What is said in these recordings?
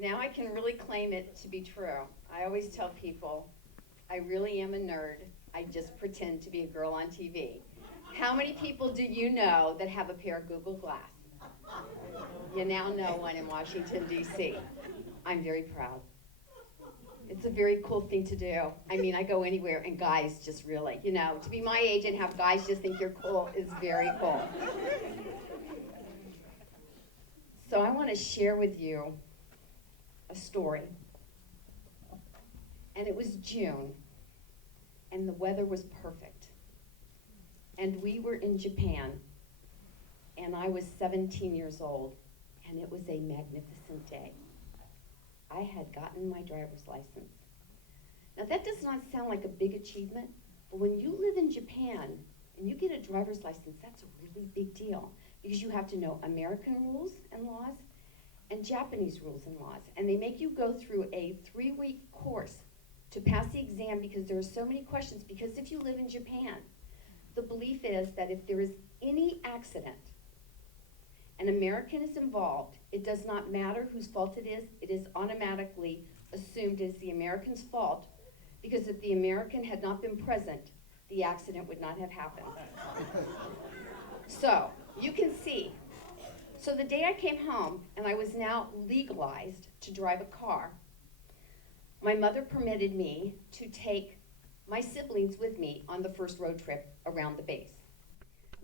Now I can really claim it to be true. I always tell people, I really am a nerd. I just pretend to be a girl on TV. How many people do you know that have a pair of Google Glass? You now know one in Washington, D.C. I'm very proud. It's a very cool thing to do. I mean, I go anywhere and guys just really, to be my age and have guys just think you're cool is very cool. So I want to share with you a story. And it was June, and the weather was perfect. And we were in Japan, and I was 17 years old, and it was a magnificent day. I had gotten my driver's license. Now that does not sound like a big achievement, but when you live in Japan and you get a driver's license, that's a really big deal because you have to know American rules and laws and Japanese rules and laws. And they make you go through a 3-week course to pass the exam because there are so many questions. Because if you live in Japan, the belief is that if there is any accident, an American is involved, it does not matter whose fault it is automatically assumed as the American's fault, because if the American had not been present, the accident would not have happened. So, you can see. So the day I came home, and I was now legalized to drive a car, my mother permitted me to take my siblings with me on the first road trip around the base.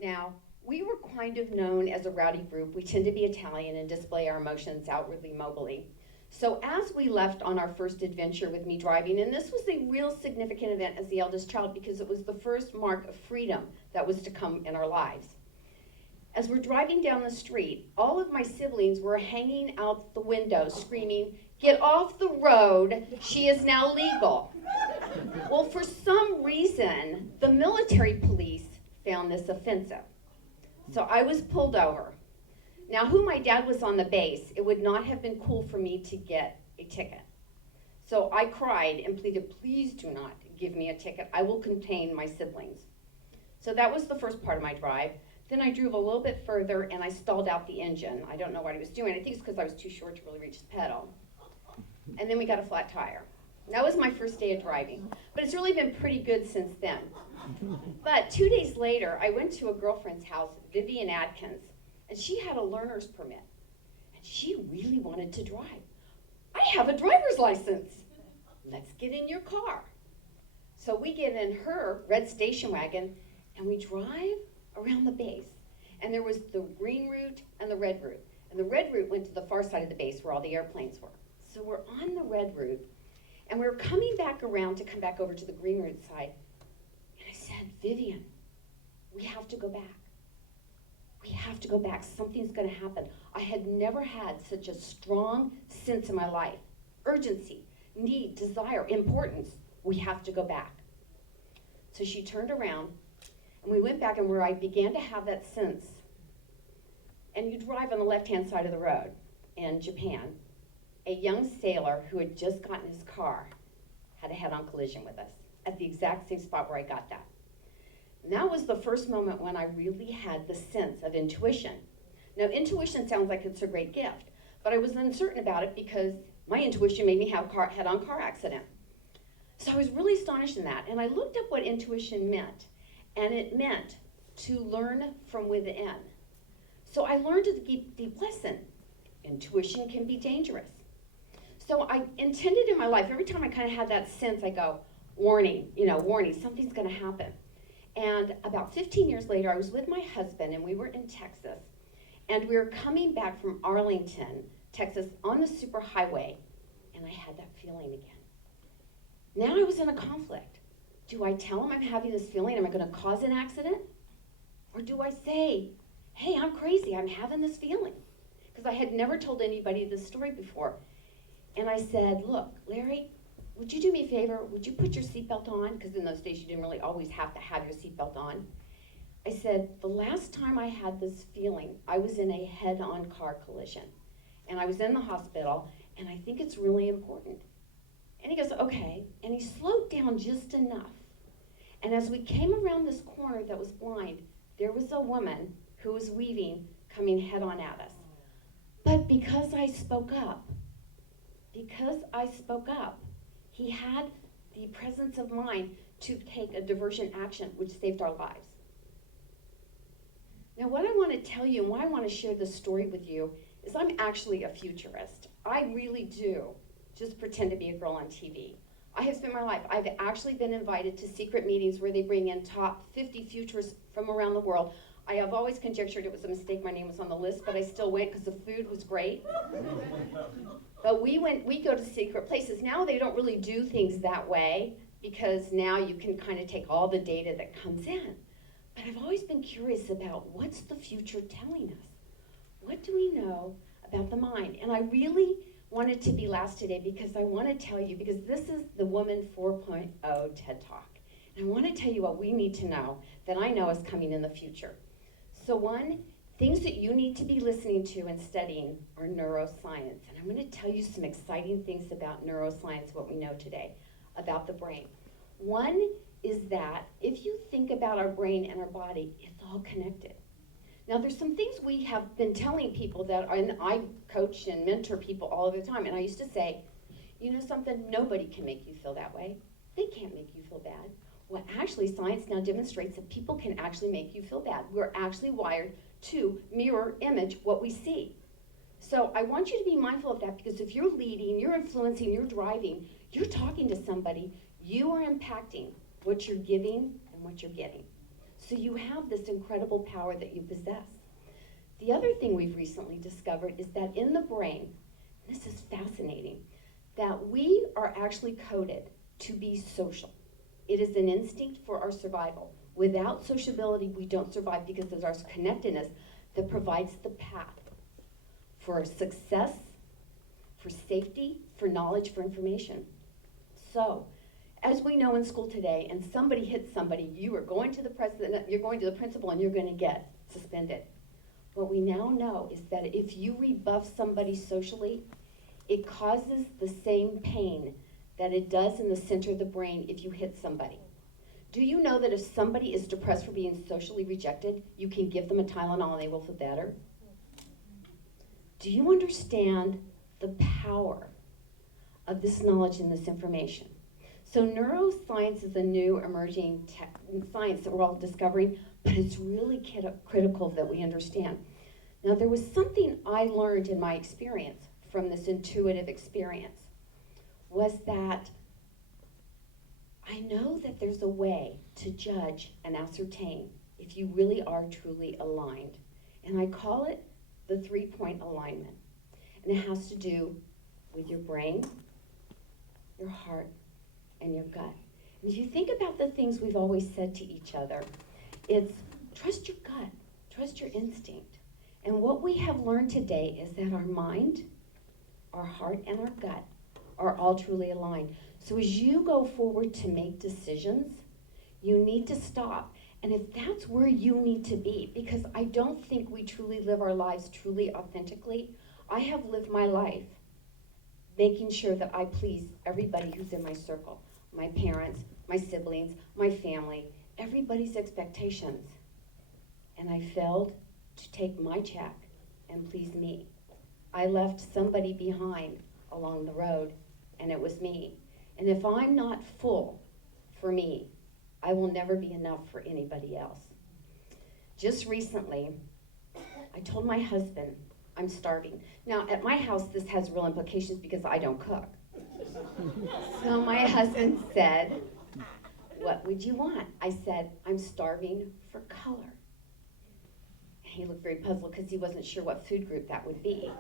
Now, we were kind of known as a rowdy group. We tend to be Italian and display our emotions outwardly mobily. So as we left on our first adventure with me driving, and this was a real significant event as the eldest child because it was the first mark of freedom that was to come in our lives. As we're driving down the street, all of my siblings were hanging out the window screaming, "Get off the road, she is now legal." Well, for some reason, the military police found this offensive. So I was pulled over. Now, who my dad was on the base, it would not have been cool for me to get a ticket. So I cried and pleaded, "Please do not give me a ticket. I will contain my siblings." So that was the first part of my drive. Then I drove a little bit further and I stalled out the engine. I don't know what I was doing. I think it's because I was too short to really reach the pedal. And then we got a flat tire. That was my first day of driving. But it's really been pretty good since then. But 2 days later, I went to a girlfriend's house, Vivian Adkins, and she had a learner's permit. And she really wanted to drive. "I have a driver's license. Let's get in your car." So we get in her red station wagon, and we drive around the base. And there was the green route and the red route. And the red route went to the far side of the base where all the airplanes were. So we're on the red route, and we're coming back around to come back over to the green route side. And I said, "Vivian, we have to go back. We have to go back. Something's going to happen." I had never had such a strong sense in my life. Urgency, need, desire, importance. We have to go back. So she turned around, and we went back, and where I began to have that sense, and you drive on the left-hand side of the road in Japan, a young sailor who had just gotten his car had a head-on collision with us at the exact same spot where I got that. And that was the first moment when I really had the sense of intuition. Now, intuition sounds like it's a great gift, but I was uncertain about it because my intuition made me have a head-on car accident. So I was really astonished in that, and I looked up what intuition meant, and it meant to learn from within. So I learned a deep lesson. Intuition can be dangerous. So I intended in my life, every time I kind of had that sense, I go, warning, warning, something's going to happen. And about 15 years later, I was with my husband, and we were in Texas, and we were coming back from Arlington, Texas, on the superhighway, and I had that feeling again. Now I was in a conflict. Do I tell him I'm having this feeling? Am I going to cause an accident? Or do I say, "Hey, I'm crazy, I'm having this feeling"? Because I had never told anybody this story before. And I said, "Look, Larry, would you do me a favor? Would you put your seatbelt on?" Because in those days you didn't really always have to have your seatbelt on. I said, "The last time I had this feeling, I was in a head-on car collision. And I was in the hospital, and I think it's really important." And he goes, "Okay." And he slowed down just enough. And as we came around this corner that was blind, there was a woman who was weaving coming head-on at us. But because I spoke up, because I spoke up, he had the presence of mind to take a diversion action, which saved our lives. Now, what I want to tell you and why I want to share this story with you is I'm actually a futurist. I really do just pretend to be a girl on TV. I have spent my life, I've actually been invited to secret meetings where they bring in top 50 futurists from around the world. I have always conjectured it was a mistake my name was on the list, but I still went because the food was great. But we go to secret places. Now they don't really do things that way because now you can kind of take all the data that comes in. But I've always been curious about what's the future telling us? What do we know about the mind? And I really wanted to be last today because I want to tell you, because this is the Woman 4.0 TED Talk. And I want to tell you what we need to know that I know is coming in the future. So one, things that you need to be listening to and studying are neuroscience. And I'm going to tell you some exciting things about neuroscience, what we know today about the brain. One is that if you think about our brain and our body, it's all connected. Now there's some things we have been telling people that, and I coach and mentor people all of the time, and I used to say, you know something, nobody can make you feel that way. They can't make you feel bad. Well, actually, science now demonstrates that people can actually make you feel bad. We're actually wired to mirror image what we see. So I want you to be mindful of that, because if you're leading, you're influencing, you're driving, you're talking to somebody, you are impacting what you're giving and what you're getting. So you have this incredible power that you possess. The other thing we've recently discovered is that in the brain, and this is fascinating, that we are actually coded to be social. It is an instinct for our survival. Without sociability, we don't survive because of our connectedness that provides the path for success, for safety, for knowledge, for information. So, as we know in school today, and somebody hits somebody, you are going to the president, you're going to the principal, and you're going to get suspended. What we now know is that if you rebuff somebody socially, it causes the same pain that it does in the center of the brain if you hit somebody. Do you know that if somebody is depressed for being socially rejected, you can give them a Tylenol and they will feel better? Do you understand the power of this knowledge and this information? So neuroscience is a new emerging science that we're all discovering, but it's really critical that we understand. Now, there was something I learned in my experience from this intuitive experience, was that I know that there's a way to judge and ascertain if you really are truly aligned. And I call it the 3-point alignment. And it has to do with your brain, your heart, and your gut. And if you think about the things we've always said to each other, it's trust your gut, trust your instinct. And what we have learned today is that our mind, our heart, and our gut are all truly aligned. So as you go forward to make decisions, you need to stop. And if that's where you need to be, because I don't think we truly live our lives truly authentically, I have lived my life making sure that I please everybody who's in my circle, my parents, my siblings, my family, everybody's expectations. And I failed to take my check and please me. I left somebody behind along the road, and it was me. And if I'm not full for me, I will never be enough for anybody else. Just recently, I told my husband, I'm starving. Now, at my house, this has real implications because I don't cook. So my husband said, what would you want? I said, I'm starving for color. He looked very puzzled because he wasn't sure what food group that would be.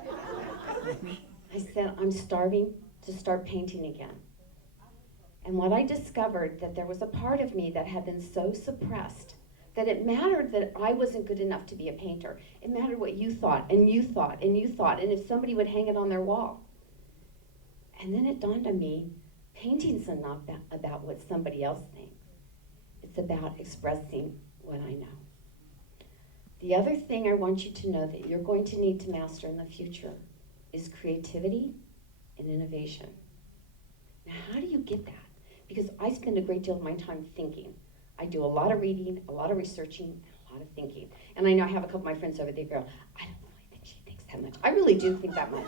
I said, I'm starving to start painting again. And what I discovered, that there was a part of me that had been so suppressed that it mattered that I wasn't good enough to be a painter. It mattered what you thought, and you thought, and you thought, and if somebody would hang it on their wall. And then it dawned on me, painting's not about what somebody else thinks. It's about expressing what I know. The other thing I want you to know that you're going to need to master in the future is creativity and innovation. Now, how do you get that? Because I spend a great deal of my time thinking. I do a lot of reading, a lot of researching, and a lot of thinking. And I know I have a couple of my friends over there go, I don't really think she thinks that much. I really do think that much.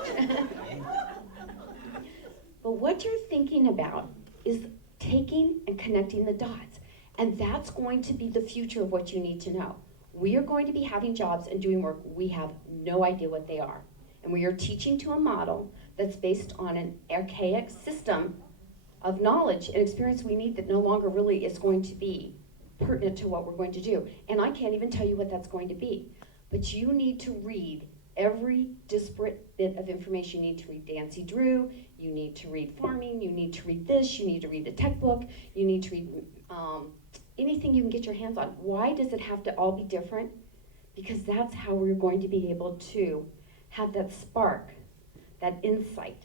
But what you're thinking about is taking and connecting the dots. And that's going to be the future of what you need to know. We are going to be having jobs and doing work we have no idea what they are. And we are teaching to a model that's based on an archaic system of knowledge and experience we need that no longer really is going to be pertinent to what we're going to do. And I can't even tell you what that's going to be. But you need to read every disparate bit of information. You need to read Dancy Drew, you need to read farming, you need to read this, you need to read the tech book, you need to read anything you can get your hands on. Why does it have to all be different? Because that's how we're going to be able to have that spark, that insight.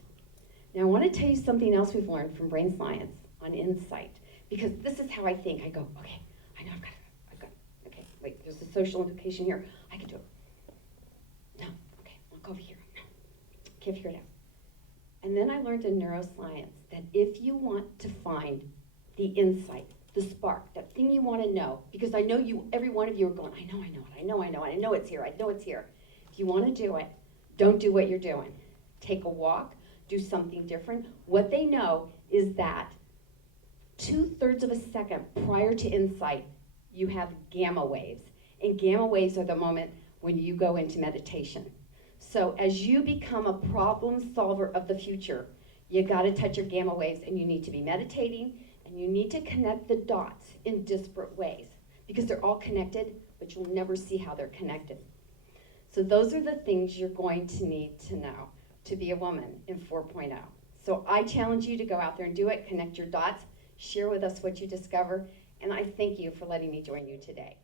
Now I want to tell you something else we've learned from brain science on insight, because this is how I think. I go, okay, I know I've got it, okay, wait, there's a social implication here. I can do it. No, okay, I'll go over here. No, can't figure it out. And then I learned in neuroscience that if you want to find the insight, the spark, that thing you want to know, because I know you, every one of you are going, I know it's here, I know it's here. If you want to do it, don't do what you're doing. Take a walk, do something different. What they know is that 2/3 of a second prior to insight, you have gamma waves. And gamma waves are the moment when you go into meditation. So as you become a problem solver of the future, you got to touch your gamma waves, and you need to be meditating, and you need to connect the dots in disparate ways, because they're all connected, but you'll never see how they're connected. So those are the things you're going to need to know to be a woman in 4.0. So I challenge you to go out there and do it, connect your dots, share with us what you discover, and I thank you for letting me join you today.